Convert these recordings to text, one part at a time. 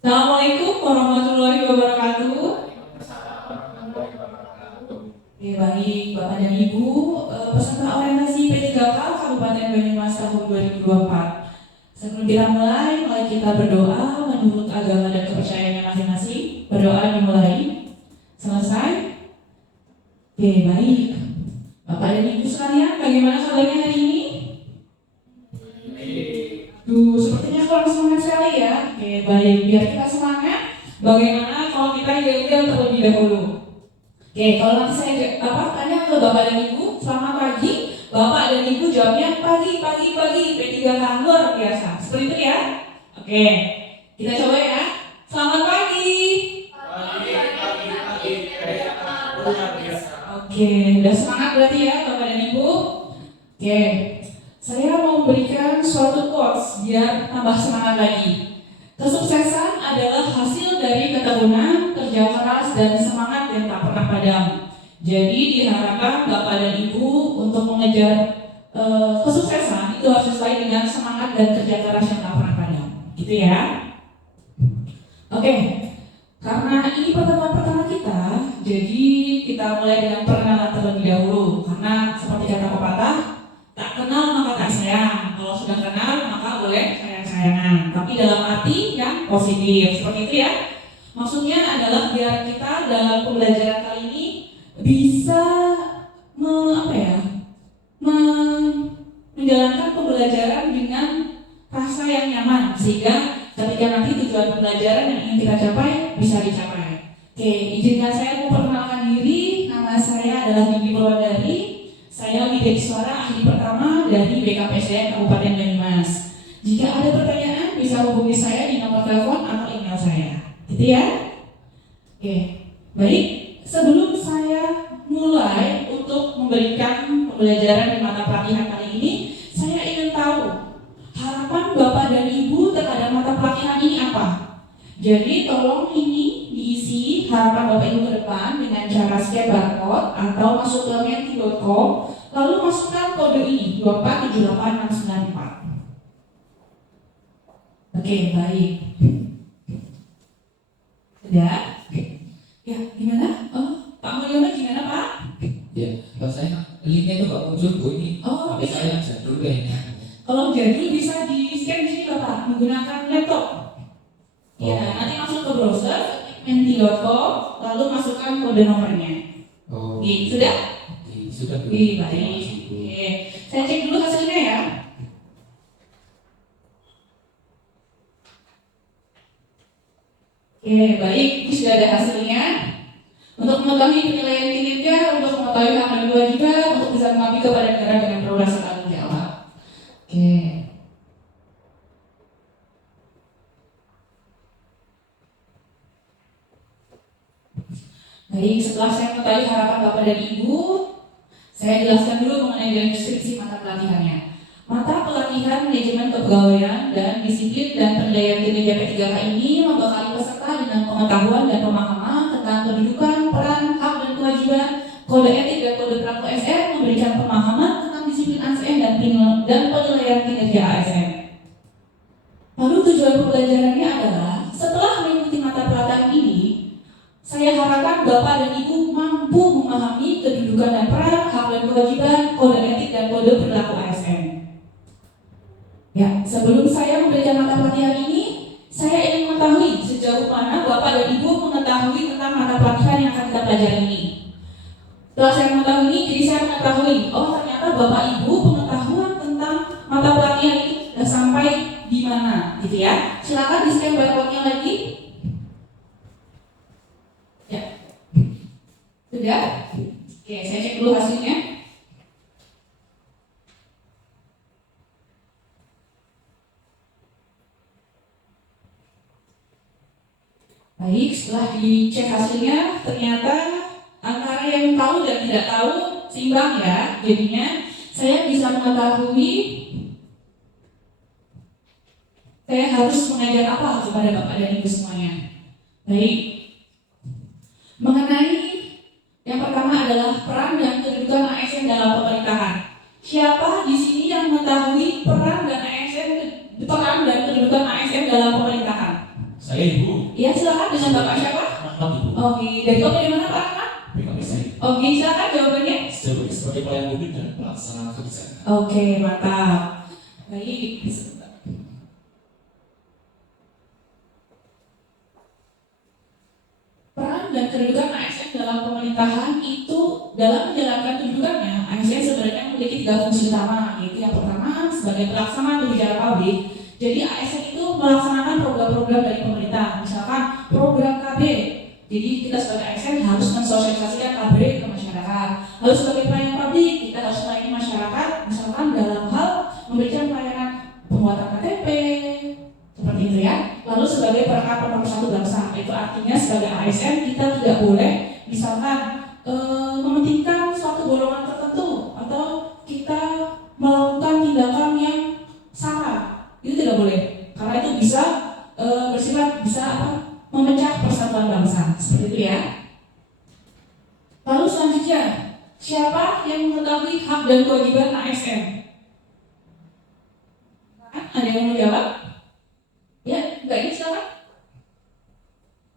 Assalamualaikum warahmatullahi wabarakatuh. Oke, baik Bapak dan Ibu, peserta orientasi P3K Kabupaten Banyumas tahun 2024. Sebelum kita mulai, mari kita berdoa menurut agama dan kepercayaannya masing-masing. Berdoa dimulai. Selesai? Oke, baik. Bapak dan Ibu sekalian, bagaimana kabarnya hari ini? Sepertinya kurang semangat sekali ya. Oke, baik. Biar kita semangat, bagaimana kalau kita yel-yel terlebih dahulu? Oke, kalau nanti saya tanya ke Bapak dan Ibu, selamat pagi. Bapak dan Ibu jawabnya pagi, P3K luar biasa. Seperti itu ya? Oke, kita coba ya. Selamat pagi. P3K luar biasa. Oke, udah semangat berarti ya Bapak dan Ibu? Oke. Saya mau memberikan suatu quotes biar tambah semangat lagi. Kesuksesan adalah hasil dari ketekunan, kerja keras, dan semangat yang tak pernah padam. Jadi diharapkan Bapak dan Ibu untuk mengejar kesuksesan itu harus sesuai dengan semangat dan kerja keras yang tak pernah padam. Gitu ya. Oke, karena ini pertemuan pertama kita, jadi kita mulai dengan perkenalan terlebih dahulu. Karena seperti kata pepatah, tak kenal maka tak sayang. Kalau sudah kenal maka boleh sayang-sayangan. Tapi dalam arti yang positif. Seperti itu ya. Maksudnya adalah biar kita dalam pembelajaran kali ini bisa menjalankan pembelajaran dengan rasa yang nyaman, sehingga ketika nanti tujuan pembelajaran yang ingin kita capai bisa dicapai. Oke, izinkan saya memperkenalkan diri. Nama saya adalah Bibi Purwandari. Saya Widya Suara, ahli pertama dari BKPSDM Kabupaten Banyumas. Jika ada pertanyaan, bisa hubungi saya di nomor telepon atau email saya. Gitu ya? Oke, baik. Sebelum saya mulai untuk memberikan pembelajaran di mata pelatihan kali ini, saya ingin tahu harapan Bapak dan Ibu terhadap mata pelatihan ini apa? Jadi tolong ini diisi harapan Bapak Ibu ke depan dengan cara scan barcode atau masuk ke menti.com, lalu masukkan kode ini 2478694. Oke, baik. Sudah? Ya, gimana? Pak Mulyono gimana Pak? Ya, kalau saya linknya itu nggak muncul Bu ini. Oh, tapi saya jadul kayaknya. Kalau jadul bisa di scan di sini Bapak menggunakan laptop. Ya, nanti masuk ke browser menti.com, lalu masukkan kode nomornya. Sudah? Sudah. Baik. Oke. Saya cek dulu hasilnya ya. Oke, baik. Ini sudah ada hasilnya. Untuk mengetahui penilaian kinerja, untuk mengetahui hak dan kewajiban, untuk bisa mengabdi kepada negara dengan perluasan tanggung jawab. Oke. Baik, setelah saya mengetahui harapan Bapak dan Ibu, saya jelaskan dulu mengenai deskripsi mata pelatihannya. Mata pelatihan manajemen kepegawaian dan disiplin dan pendayaan kinerja P3K ini membekali peserta dengan pengetahuan dan pemahaman tentang kedudukan, peran, hak dan kewajiban, kode etik dan kode perilaku ASN, memberikan pemahaman tentang disiplin ASN dan penilaian kinerja ASN. Lalu tujuan pembelajarannya adalah setelah mengikuti mata pelatihan ini, saya harapkan Bapak dan Ibu mampu memahami kedudukan dan peran, hak dan kewajiban, kode etik dan kode perilaku ASN. Ya, sebelum saya memberikan mata pelatihan ini, saya ingin mengetahui sejauh mana Bapak dan Ibu mengetahui tentang mata pelatihan yang akan kita pelajari ini. Setelah saya mengetahui ini, jadi saya mengetahui, ternyata Bapak Ibu pengetahuan tentang mata pelatihan ini sudah sampai di mana, gitu ya. Silakan di scan barcode-nya lagi. Ya, sudah. Oke, saya cek dulu hasilnya. Baik, setelah dicek hasilnya, ternyata antara yang tahu dan tidak tahu seimbang ya. Jadinya saya bisa mengetahui saya harus mengajar apa kepada Bapak dan Ibu semuanya. Baik, mengenai yang pertama adalah peran dan kedudukan ASN dalam pemerintahan. Siapa di sini yang mengetahui peran dan kedudukan ASN dalam pemerintahan? Saya Ibu. Iya, silakan dengan Bapak siapa? Rahmat Ibu. Oke, dari Bapak di mana Pak Rahmat? PKP saya. Oke, silakan jawabannya. Sebagai pelayan publik dan pelaksana kebijakan. Oke, mantap. Baik, sebentar. Peran dan kedudukan ASN dalam pemerintahan itu dalam menjalankan kedudukannya, ASN sebenarnya memiliki 3 fungsi utama, yaitu yang pertama sebagai pelaksana kebijakan publik. Jadi ASN itu melaksanakan program-program dari pemerintah, misalkan program KB. Jadi kita sebagai ASN harus mensosialisasikan KB ke masyarakat. Lalu sebagai pelayan publik, kita harus melayani masyarakat, misalkan dalam hal memberikan pelayanan pembuatan KTP, seperti itu ya. Lalu sebagai perangkat pemersatu bangsa, itu artinya sebagai ASN kita tidak boleh misalkan mementingkan suatu golongan tertentu atau kita melakukan tindakan yang salah, itu tidak boleh karena itu bisa bersifat bisa memecah persatuan bangsa, seperti itu ya. Lalu selanjutnya, siapa yang mengetahui hak dan kewajiban ASN? Ada yang mau jawab? Ya, Mbak ini silakan.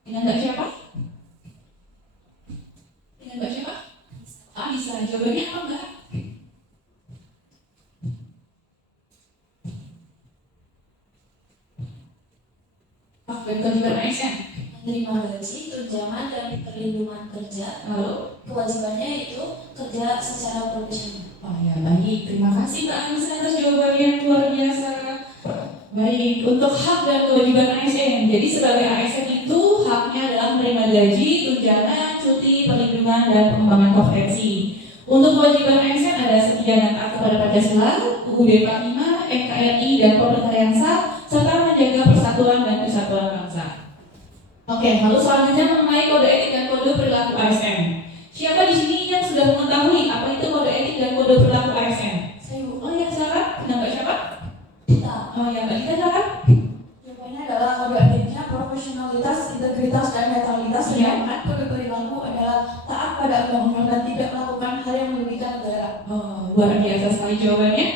Dengan Mbak siapa? Dengan Mbak siapa? Bisa. Jawabannya apa Mbak? Hak dan kewajiban ASN. Menerima gaji, tunjangan, dan perlindungan kerja. Lalu? Kewajibannya itu kerja secara profesional. Oh ya, baik. Terima kasih Mbak Anissa atas jawabannya yang luar biasa. Baik, untuk hak dan kewajiban ASN. Jadi sebagai ASN itu haknya adalah menerima gaji, tunjangan, cuti, perlindungan, dan pengembangan kompetensi. Untuk kewajiban ASN ada setia dan taat kepada Pancasila, UUD 45, NKRI, dan pemerintah yang sah, serta menjaga persatuan dan kesatuan bangsa. Oke, lalu selanjutnya mengenai kode etik dan kode perilaku ASN. Siapa di sini yang sudah mengetahui apa itu kode etik dan kode perilaku ASN? Saya Oh ya, silakan. Dengan Mbak siapa? Kita. Oh ya, Mbak Dita silakan. Jawabannya adalah kode etiknya profesionalitas, integritas, dan netralitas. Iya. Sedangkan kode perilaku adalah taat pada undang-undang dan tidak melakukan hal yang merugikan negara. Oh, luar biasa sekali jawabannya.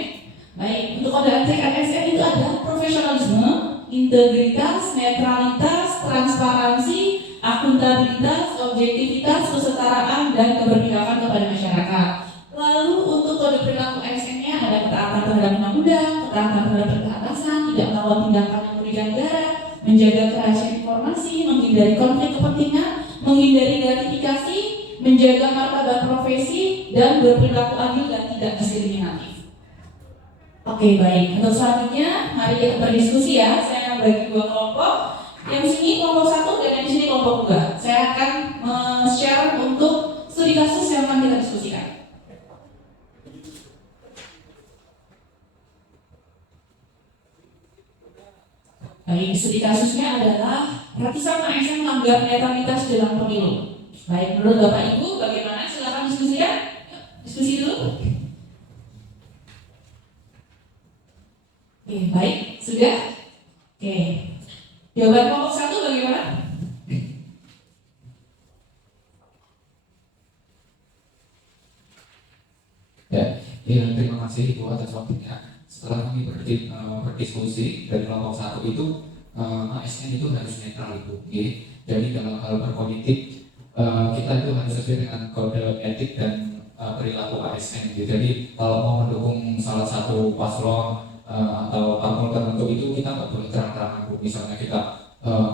Baik, untuk kode etik ASN itu ada profesionalisme, integritas, netralitas, transparansi, akuntabilitas, objektivitas, kesetaraan, dan keberpihakan kepada masyarakat. Lalu untuk kode perilaku ASN-nya ada ketaatan terhadap undang-undang, ketaatan terhadap perintah atasan, tidak melakukan tindakan yang merugikan negara, menjaga kerahasiaan informasi, menghindari konflik kepentingan, menghindari gratifikasi, menjaga martabat profesi, dan berperilaku adil dan tidak diskriminatif. Oke, baik. Untuk selanjutnya, mari kita berdiskusi ya. Saya bagi 2 kelompok. Yang sini kelompok 1 dan yang sini kelompok 2. Saya akan share untuk studi kasus yang akan kita diskusikan. Baik, studi kasusnya adalah ratusan ASN melanggar netralitas dalam pemilu. Baik, menurut Bapak Ibu bagaimana? Silakan diskusikan. Diskusi dulu. Oke, baik, sudah? Oke. Jawaban kelompok 1 bagaimana? Ya, terima kasih Ibu atas waktunya. Setelah kami berdiskusi dari kelompok 1 itu ASN itu harus netral Ibu. Jadi dalam hal berpolitik kita itu harus sesuai dengan kode etik dan perilaku ASN. Jadi kalau mau mendukung salah satu paslon atau parpol tertentu itu kita nggak boleh terang-terangan. Misalnya kita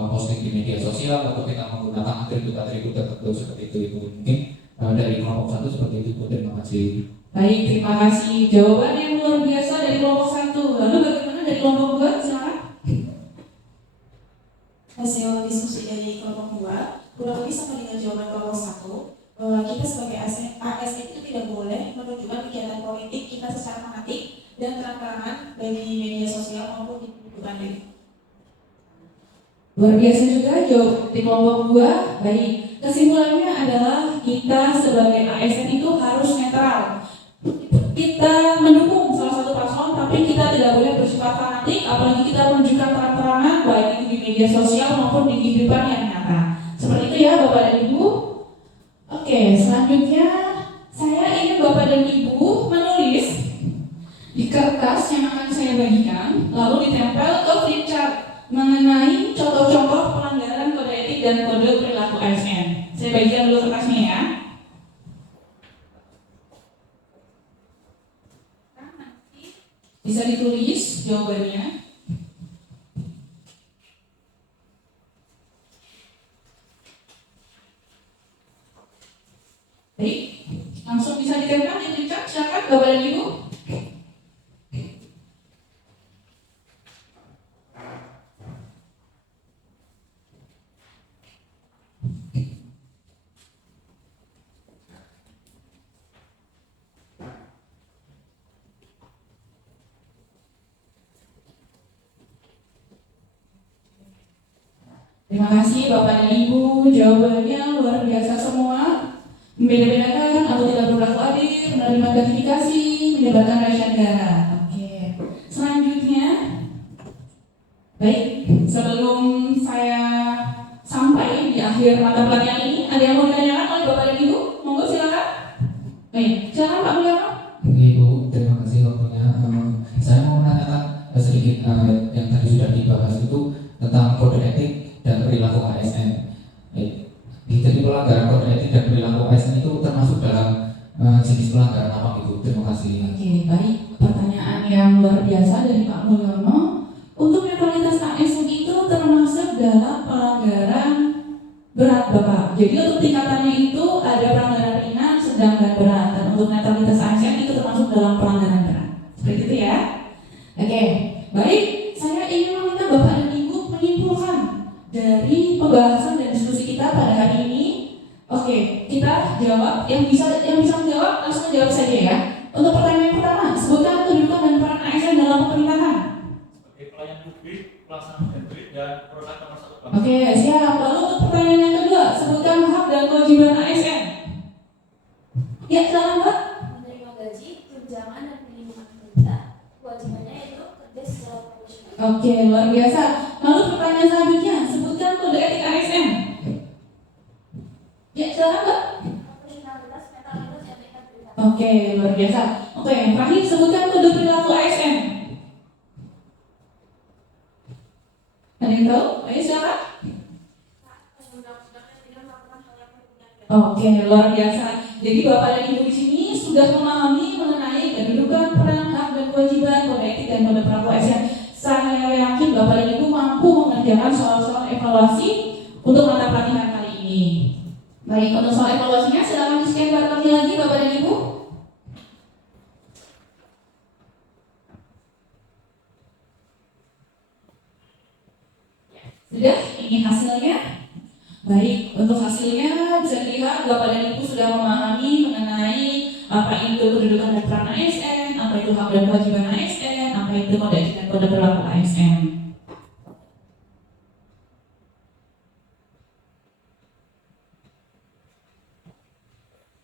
posting di media sosial atau kita menggunakan atribut-atribut tertentu seperti itu Ibu. Mungkin dari kelompok 1 seperti itu Ibu. Terima kasih. Baik, terima kasih. Jawaban yang luar biasa dari kelompok 1. Lalu bagaimana dari kelompok 2? Silakan. Hasil diskusi dari kelompok 2 kurang lebih sama dengan jawaban kelompok 1, bahwa kita sebagai ASN itu tidak boleh menunjukkan kegiatan politik kita secara fanatik dan terang-terangan baik di media sosial maupun di kehidupan diri. Luar biasa juga jawab di kelompok 2. Baik, kesimpulannya adalah kita sebagai ASN itu harus netral. Kita mendukung salah satu paslon, tapi kita tidak boleh bersifat fanatik, apalagi kita menunjukkan terang-terangan baik itu di media sosial maupun di kehidupan yang nyata. Seperti itu ya Bapak dan Ibu. Oke, selanjutnya saya ingin Bapak dan Ibu menulis di kertas yang akan saya bagikan, lalu ditempel ke flip chart. mengenai contoh-contoh pelanggaran kode etik dan kode perilaku ASN. Saya bagikan dulu kertasnya ya. Bisa ditulis jawabannya. Baik, langsung bisa ditempel di tulisan, silakan Bapak dan Ibu. Terima kasih Bapak dan Ibu, jawabannya luar biasa semua. Membeda-bedakan atau tidak berlaku adil, menerima gratifikasi, menyebarkan rahasia negara. Oke. Selanjutnya, baik, sebelum saya sampai di akhir mata pelajaran ini, ada yang mau ditanyakan oleh Bapak dan Ibu? Monggo silakan. Baik, silakan Pak Mulyono. Oke Ibu, terima kasih waktunya. Saya mau menanyakan sedikit yang tadi sudah dibahas itu tentang kode etik dan perilaku ASN. Jadi pelanggaran kode etik dan perilaku ASN itu termasuk dalam jenis pelanggaran apa itu? Terima kasih. Oke, baik. Pertanyaan yang luar biasa dari Pak Mulyono. Untuk netralitas ASN itu termasuk dalam pelanggaran berat, Bapak. Jadi untuk tingkatannya itu ada pelanggaran ringan, sedang, dan berat. Dan untuk netralitas ASN itu termasuk dalam pelanggaran berat. Seperti itu ya. Oke, baik. Saya ingin meminta Bapak dan Ibu menyimpulkan dari pembahasan dan diskusi kita pada hari ini. Oke, kita jawab. Yang bisa menjawab langsung jawab saja ya. Untuk pertanyaan yang pertama, sebutkan kedudukan dan peran ASN dalam pemerintahan. Sebagai pelayan publik, pelaksana publik, dan produk nomor 1 bangsa. Oke, siap. Lalu untuk pertanyaan yang kedua, sebutkan hak dan kewajiban ASN. Ya, silakan Mbak. Menerima gaji, tunjangan, dan perlindungan pemerintah. Kewajibannya itu kerja secara profesional. Oke, luar biasa. Lalu pertanyaan selanjutnya, sebutkan kode etik ASN. Ya, silakan Mbak. Profesionalitas, netralitas, etika, berita. Oke, luar biasa. Oke, yang terakhir sebutkan kode perilaku ASN. Ada yang tahu? Ayo silakan. Oke, luar biasa. Jadi Bapak dan Ibu di sini sudah memahami mengenai kedudukan, peran, hak dan kewajiban kode etik dan kode perilaku ASN. Saya yakin Bapak dan Ibu mampu mengerjakan soal-soal evaluasi untuk mata pelatihan kali ini. Baik, untuk soal evaluasinya silakan di-scan barcode lagi Bapak dan Ibu. Sudah, ini hasilnya. Baik, untuk hasilnya bisa dilihat Bapak dan Ibu sudah memahami mengenai apa itu kedudukan dan peran ASN, apa itu hak dan kewajiban ASN, apa itu kode etik dan kode perilaku ASN.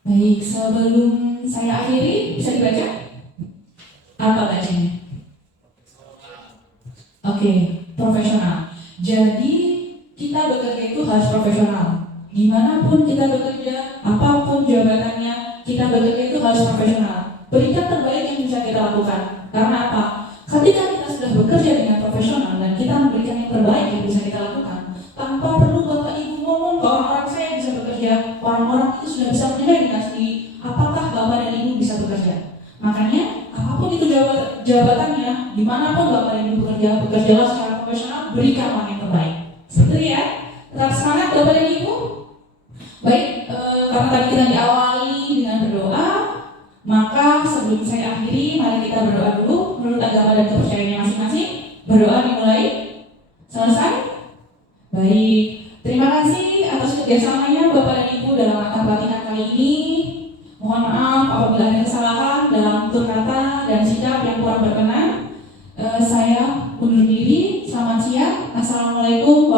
Baik, sebelum saya akhiri, bisa dibaca? Apa bacanya? Oke, profesional. Jadi kita bekerja itu harus profesional. Dimanapun kita bekerja, apapun jabatannya, kita bekerja itu harus profesional. Berikan terbaik yang bisa kita lakukan. Karena apa? Ketika kita sudah bekerja dengan profesional dan kita memberikan yang terbaik yang bisa kita lakukan, tanpa perlu Bapak Ibu ngomong ke orang-orang saya bisa bekerja, orang-orang itu sudah bisa menilai dengan sendiri apakah Bapak dan Ibu bisa bekerja. Makanya apapun itu jabatannya, dimanapun Bapak dan Ibu bekerjalah secara profesional, berikanlah yang terbaik. Seperti ya, tetap semangat Bapak dan Ibu. Baik, karena tadi kita diawali dengan berdoa, maka sebelum saya akhiri, mari kita berdoa dulu menurut agama dan kepercayaannya masing-masing. Berdoa dimulai. Selesai? Baik, terima kasih atas kerjasamanya Bapak dan Ibu dalam mata pelatihan kali ini. Mohon maaf apabila ada kesalahan dalam tutur kata dan sikap yang kurang berkenan. Saya undur diri. Selamat siang. Assalamualaikum